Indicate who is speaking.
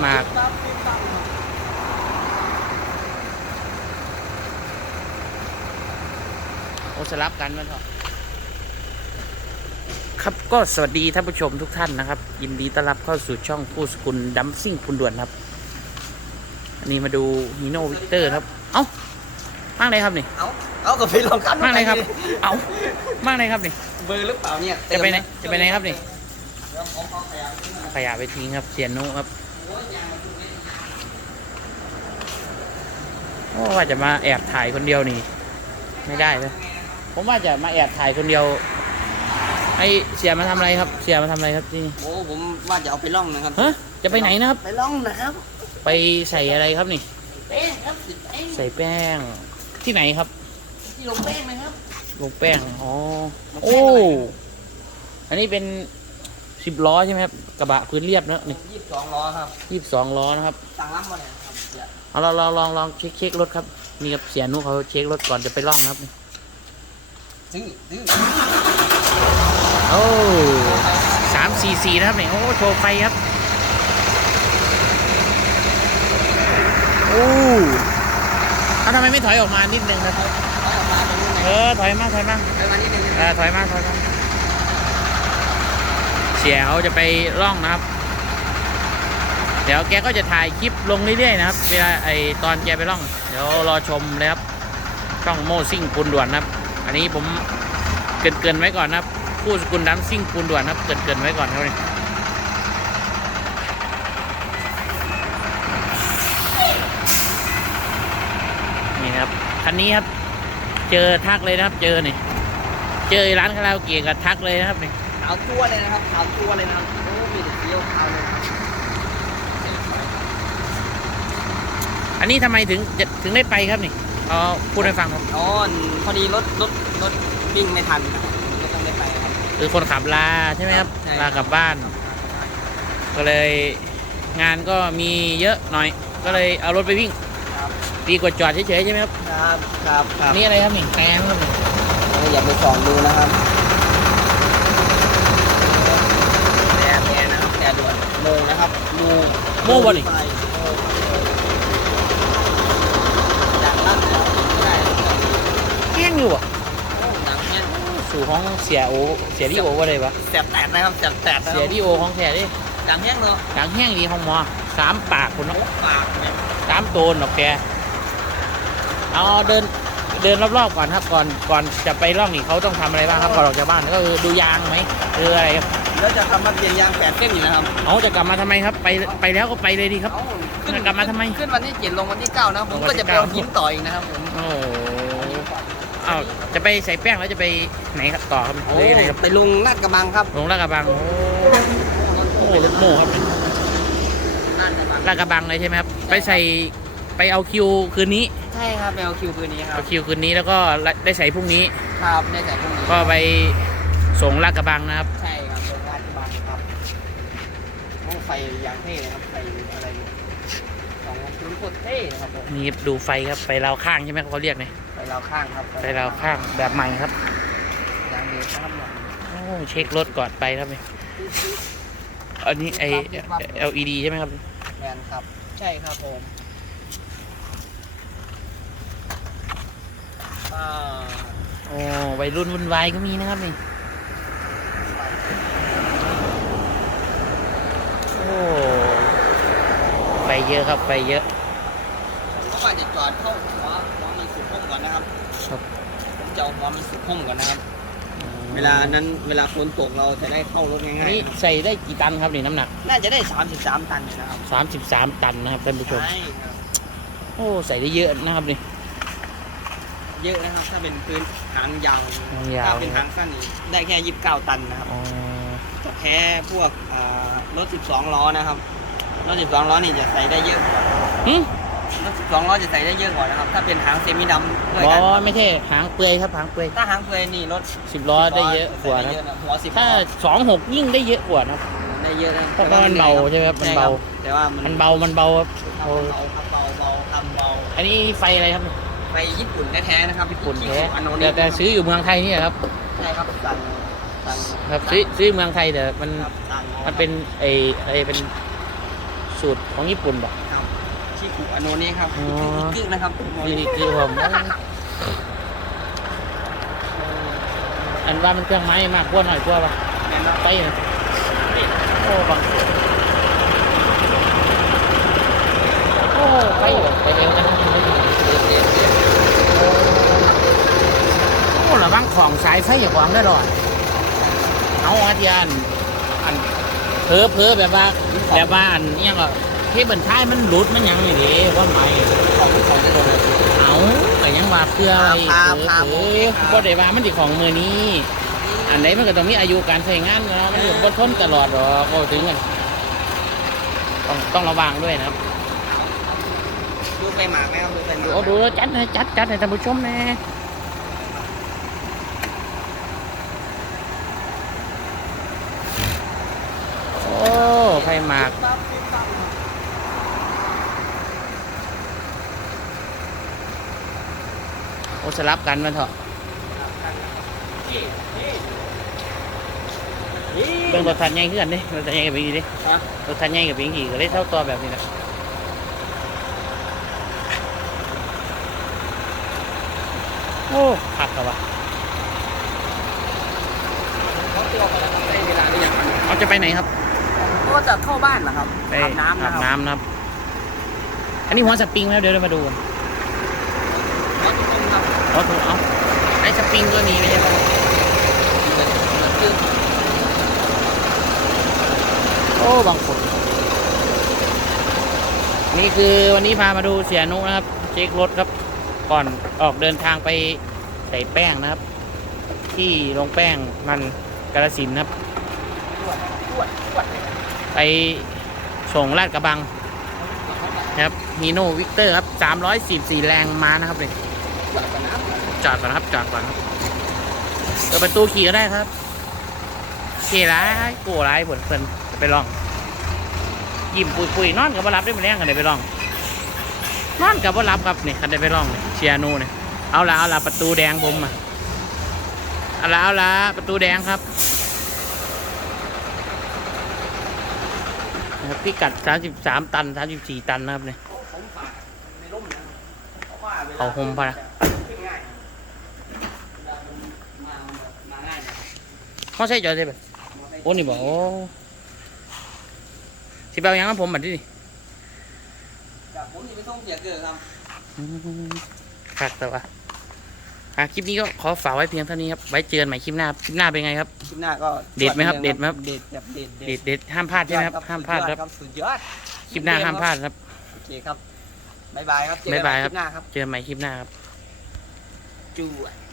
Speaker 1: หมากโอสลับกันมันเถอะครับก็สวัสดีท่านผู้ชมทุกท่านนะครับ ยินดีต้อนรับเข้าสู่ช่องผู้สกุลดัมซิ่งคุณด่วนครับ อันนี้มาดูฮีโน่วิกเตอร์ครับ เอ้ามากเลยครับนี่
Speaker 2: เอาเอากับพี่ลองคัด
Speaker 1: มากเลยครับ เอ้ามากเลยครับนี่
Speaker 2: เบอร์หรือเปล่าเนี่ย
Speaker 1: จะไปไหนจะไปไหนครับนี่
Speaker 2: เดี๋ยวผมเอาขยะขึ้นมา
Speaker 1: ขยะไปทิ้งครับเสียนุครับโอ้ ว่าจะมาแอบถ่ายคนเดียวนี่ ไม่ได้เลยผมว่าจะมาแอบถ่ายคนเดียวไอเสียมาทำอะไรครับ เสียมาทำอะไรครับที่นี่
Speaker 2: โอ้ผมว่าจะเอาไปล่องนะครับ
Speaker 1: ฮะจะไปไหนนะครับ
Speaker 2: ไปล่องนะครับ
Speaker 1: ไปใส่อะไรครับนี่
Speaker 2: แป้งครับติดแป้ง
Speaker 1: ใส่แป้งที่ไหนครับ
Speaker 2: ที่ลงแป้งนะครับ
Speaker 1: ลงแป้งอ๋อโอ้อันนี้เป็นสิบล้อใช่ไหมครับกระบะพื้นเรียบเนอะนี่
Speaker 2: ยี่สิบสองล้อครับ
Speaker 1: ยี่สิบสองล้อนะครับ
Speaker 2: สั่งล้ำมาเนี่ยครับ เดี๋ยว
Speaker 1: เอาเราลองลองลองเช็คเช็ครถครับนี่ครับเสียนุเขาเช็ครถก่อนจะไปล่องนะครับ
Speaker 2: ซื้อซื้อ
Speaker 1: โอ้สามสี่สี่นะครับเนี่ยโอ้โชว์ไฟครับโอ้เอาทำไมไม่ถอยออกมานิดนึงนะครับ
Speaker 2: เอาออกมาตรงนู้น
Speaker 1: เอ
Speaker 2: เลย
Speaker 1: อถอยมาถอยมา
Speaker 2: ไปมานิดนึง
Speaker 1: เออถอยมาถอยมาเสียเขาจะไปล่องนะครับ เดี๋ยวแกก็จะถ่ายคลิปลงเรื่อยๆนะครับ เวลาไอตอนแกไปล่อง เดี๋ยวรอชมเลยครับ ช่องโมซิ่งปูนด่วนนะครับ อันนี้ผมเกินเกินๆไว้ก่อนนะครับผู้สกุลดำซิ่งปูนด่วนนะครับ เกินเกินๆไว้ก่อนครับนี่นี่นะครับ คันนี้ครับ เจอทักเลยนะครับ เจอนี่ เจอร้านคาราโอเกะกับทักเลยนะครับนี่
Speaker 2: ขาวตัวเลยนะครับขาวตัวเลยนะครับโอ้มีแต่สีขาวเลยครับ
Speaker 1: อันนี้ทำไมถึงจะถึงได้ไปครับนี่เอาพูดให้ฟังครับ
Speaker 2: อ๋อพอดีรถรถรถวิ่งไม่ทันนะครับก็ต้องได้ไปครับ
Speaker 1: คือคนขับลาใช่ไหมครับ
Speaker 2: ใช่
Speaker 1: ลากลับบ้าน ก็เลยงานก็มีเยอะหน่อย ก็เลยเอารถไปวิ่ง
Speaker 2: ครับ
Speaker 1: ดีกว่าจอดเฉยๆใช่ไหมครับ
Speaker 2: ครับครับครับ
Speaker 1: อันนี่อะไรครับนี่แตงครับนี่
Speaker 2: อย่าไปส่องดูนะครับแต่แต่นะครับแต่ด่วนโมงนะครับโมง
Speaker 1: โม่บ่นี่
Speaker 2: ไฟจากลั่นแล้วได้
Speaker 1: แห้งอยู่อะ
Speaker 2: หนังเนี่ย
Speaker 1: สู่ห้องเสียโอเสียดีโอว่าอะไรวะ
Speaker 2: แสบแตกนะครับแสบแตกนะค
Speaker 1: เสีย
Speaker 2: รับ
Speaker 1: ดีโอของแท้ดิ
Speaker 2: ดังแห้งเนาะ
Speaker 1: ดังแห้งดีของหมอสามปากคุณเนาะ
Speaker 2: ปากเนี่ย
Speaker 1: สามโตนหรอกแกเอาเดินเดินรอบๆก่อนครับก่อนก่อนจะไปล่องนี่เขาต้องทำอะไรบ้างครับก่อนออกจากบ้านก็คือดูยางไหมหรืออะไรครับ
Speaker 2: แล้วจะทำมาเปลี่ยนยางแปดเส้นอยู่นะครับ
Speaker 1: เอาจะกลับมาทำไมครับ ไปไปแล้วก็ไปเลยดีครับ
Speaker 2: เอ้าขึ้น
Speaker 1: กลับมาทำไม
Speaker 2: ขึ้นวันที่เจ็ดลงวันที่เก้านะครับผม
Speaker 1: ลงวัน
Speaker 2: ก็
Speaker 1: ที่
Speaker 2: จะไป
Speaker 1: เก้า
Speaker 2: เอาหินต่ออีกนะครับผม
Speaker 1: โอ้โหเอาจะไปใส่แป้งแล้วจะไปไหนครับต่อครับห
Speaker 2: โอ้
Speaker 1: รือยังไงครับ
Speaker 2: ไปลุงลาดกระบังครับ
Speaker 1: ลงลาดกระบัง โอ้โหรถโม่ครับ
Speaker 2: ลาดกระบัง
Speaker 1: ลาดกระบังเลยใช่ไหมครับ ไปใส่ไปเอาคิวคืนนี้
Speaker 2: ใช่ครับไปเอาคิวคืนนี้ครั
Speaker 1: เอา
Speaker 2: บ
Speaker 1: คิวคืนนี้แล้วก็ได้ใส่พรุ่งนี้
Speaker 2: ครับในแต่พรุ่งนี้
Speaker 1: ก็ไปส่งลาดกระบังนะครับ
Speaker 2: ใช่ครับลงลาดกระบังครับโอ้ไฟยางเท่นะครับไฟอะไรเนี่ยสองชิ้นโคตรเท่นะครับผม
Speaker 1: นี่ดูไฟครับไฟราวข้างใช่ไหมเขาเรียกเนี่ย
Speaker 2: ไฟ เราวข้างครับ
Speaker 1: ไฟราวข้างแบบใหม่ครับ
Speaker 2: ยางเดียวครับเนี่ย
Speaker 1: โอ้เช็ครถก่อนไปครับนี่อันนี้ไอ LED ใช่ไหมครับ
Speaker 2: แมนครับ ใช่ครับผมอ่า
Speaker 1: โอ้วัยรุ่นวุ่นวายก็มีนะครับนี่ โอ้ ไปเยอะครับไปเยอะ
Speaker 2: ผมก็ ว่าจะจอดเข้าหัวหัวมันสุดพุ่มก่อนนะครับ
Speaker 1: ครับ
Speaker 2: ผมจะเอาหัวมันสุดพุ่มก่อนนะครับ เวลานั้นเวลาฝนตกเราจะได้เข้ารถ
Speaker 1: อัน
Speaker 2: ง่าย
Speaker 1: นี้
Speaker 2: ๆนะครับ
Speaker 1: ใส่ได้กี่ตันครับนี่น้ำหนัก
Speaker 2: น่าจะได้ 33 ตันอยู่นะครับ
Speaker 1: 33 ตันนะครับท่านผู้ชม
Speaker 2: ใช่ครับ
Speaker 1: โอ้ใส่ได้เยอะนะครับนี่
Speaker 2: เยอะนะครับ ถ้าเป็นพื้นหางยาว
Speaker 1: หางยาว
Speaker 2: ถ้าเป็นหางสั้นนี่ได้แค่ 29 ตันนะครับ
Speaker 1: อ๋อ
Speaker 2: จะแพ้พวกอ่ารถ 12 ล้อนะครับ รถ 12 ล้อนี่จะใส่ได้เยอะกว่า
Speaker 1: หึ
Speaker 2: รถ12ล้อจะใส่ได้เยอะกว่านะครับ ถ้าเป็นหางเซมิดำด้วย
Speaker 1: บอ
Speaker 2: กัน
Speaker 1: ไม่ใช่หางเปลือยครับหางเปลือย
Speaker 2: ถ้าหางเฟยนี่รถ
Speaker 1: สิบล้อได้เยอะกว่า
Speaker 2: ได้
Speaker 1: นะ
Speaker 2: เยอะนะหัว10
Speaker 1: ถ้า
Speaker 2: ล้อ
Speaker 1: สองหกยิ่งได้เยอะกว่านะ
Speaker 2: ได้เยอะนะ
Speaker 1: เพราะว่ามันเบาใช่ไหมครับมันเบา
Speaker 2: แต่ว่ามัน
Speaker 1: มันเบามันเบาครับ
Speaker 2: เบา
Speaker 1: โอ้
Speaker 2: ครับเบาเบาครับเบา
Speaker 1: อันนี้ไฟอะไรครับ
Speaker 2: ไปญี่ปุ่นแท้ๆนะครับ
Speaker 1: ญี่ปุ่น
Speaker 2: ที่
Speaker 1: แท้
Speaker 2: อันโน
Speaker 1: แต่แต่ซื้ออยู่เมืองไทยเนี่ยครับ
Speaker 2: ใช่ครับสั่งสั่ง
Speaker 1: ครับซื้อซื้อเมืองไทยแต่มัน
Speaker 2: ครับสั่ง
Speaker 1: มันเป็นไออะไรเป็นโซสูตรของญี่ปุ่นบ่
Speaker 2: ครับ ชิคุอโนนี้ครับ
Speaker 1: อ๋อ
Speaker 2: อีกกึ่งนะครับ
Speaker 1: นี่คือผมอันว่ามันเครื่องไม้มากกว่าหน่อยกว่าปะ
Speaker 2: แม่นครับ
Speaker 1: ไปเลยโอ้บังโอ้ไปอยู่ไปเองนะโอ้ระวังของสายไฟอย่าขวางได้หรอเอาอาจารย์อันเพอเพอแบบว่าแบบว่าอันเนี้ยก็ ที่บรรท้ายมันหลุดมันหยังนี่เด้ว่าไหม
Speaker 2: ของของจะโดน
Speaker 1: เอาแต่ยังว่าเพื่ออะไร
Speaker 2: พาพา
Speaker 1: เออ
Speaker 2: พา
Speaker 1: ก็ได้ว่ามันสิของมือนี้ อันไหนมันก็ต้องมีอายุการใช้งานเนาะมันอยู่บนทนตลอดหรอกก็ถึงกันต้องต้องระวังด้วยนะครับ
Speaker 2: ดูไปหมากไหมครับดูไปหมาก
Speaker 1: โอ้ดูแล้วจัดให้จัดจัดให้ท่านผู้ชมแน่โอ้ไฟหมาก โอ้สลับกันมันเถอะเบิ่งรถทันใหญ่ขึ้นกันดิรถทันใหญ่กับอีกดิ
Speaker 2: ฮะ
Speaker 1: รถทันใหญ่กับอีกอีกก็เลยเท่าตัวแบบนี้นะโอ้พักแล้ววะ
Speaker 2: เขาเตือนไปแล้วครับได้เวลาหรือยังครับ
Speaker 1: เอาจะไปไหนครับ
Speaker 2: ก็จะเข้าบ้านเหรอครับ
Speaker 1: ไป
Speaker 2: อาบน้ำ
Speaker 1: อา
Speaker 2: นะ
Speaker 1: บ
Speaker 2: ครับ
Speaker 1: น้ำนะครับ อันนี้หัวสปริงแล้วเดี๋ยวเรามาดูกัน
Speaker 2: รถทุกคนครับ
Speaker 1: เอาถูกเอาไอ้สปริงตัวนี้ไม่ใช่ปะ
Speaker 2: เหม
Speaker 1: โอ้บางคนนี่คือวันนี้พามาดูเสียนุนะครับ เช็ครถครับ ก่อนออกเดินทางไปใส่แป้งนะครับ ที่โรงแป้งมันกาลสินะครับ ไปส่งลาดกระบังนะครับฮีโนวิกเตอร์ครับ314 แรงม้านะครับเลย
Speaker 2: จกับน้ำ
Speaker 1: จอดก่อนนะครับจอดก่อนครับเปิดประตูขี่ก็ได้ครับขี่ร้ายโก้ร้ายผลเพิ่นจะไปลองยิ้มปุยปุยๆนอนกับบ่รับได้มาแรงกันได้ไปลองนอนกับบ่รับครับนี่คันได้ไปลองเชียร์นูเนี่ยเอาละเอาละประตูแดงผมอะเอาละเอาละประตูแดงครับนะครับพิกัด 33 ตัน 34 ตันนะครับเนี่ย
Speaker 2: ผมฝากในร่มนะ เพราะว่าวล
Speaker 1: เอาโฮมพะนะ
Speaker 2: ขึ้นง่ายเวลาผมมาแบบมาง่ายนะ
Speaker 1: เขาใช่จอดได้แบบ
Speaker 2: ม
Speaker 1: โอ้นี่บอกโอ้สิเปเอายังกับผมบัดนี้
Speaker 2: จับผมจะไปส่งเสียเกิดครับ
Speaker 1: อืมคักแต่ว่าอะคลิปนี้ก็ขอฝากไว้เพียงเท่านี้ครับ ไว้เจอกันใหม่คลิปหน้า คลิปหน้าเป็นไงครับ
Speaker 2: คลิปหน้าก็
Speaker 1: เด็ดไหมครับ เด็ดไหมครับ
Speaker 2: เด็ดแบบเด็ด
Speaker 1: เด็ดเด็ดห้ามพลาดใช่ไหมครับ ห้ามพลาดครับ
Speaker 2: สุดยอด
Speaker 1: คลิปหน้าห้ามพลาดครับ
Speaker 2: โอเคครับ บ๊ายบายครับเจอกัน
Speaker 1: บ๊ายบาย
Speaker 2: ใหม่
Speaker 1: ครับ
Speaker 2: คลิปหน้าครับ
Speaker 1: เจอกันใหม่คลิปหน้าครับ
Speaker 2: จูด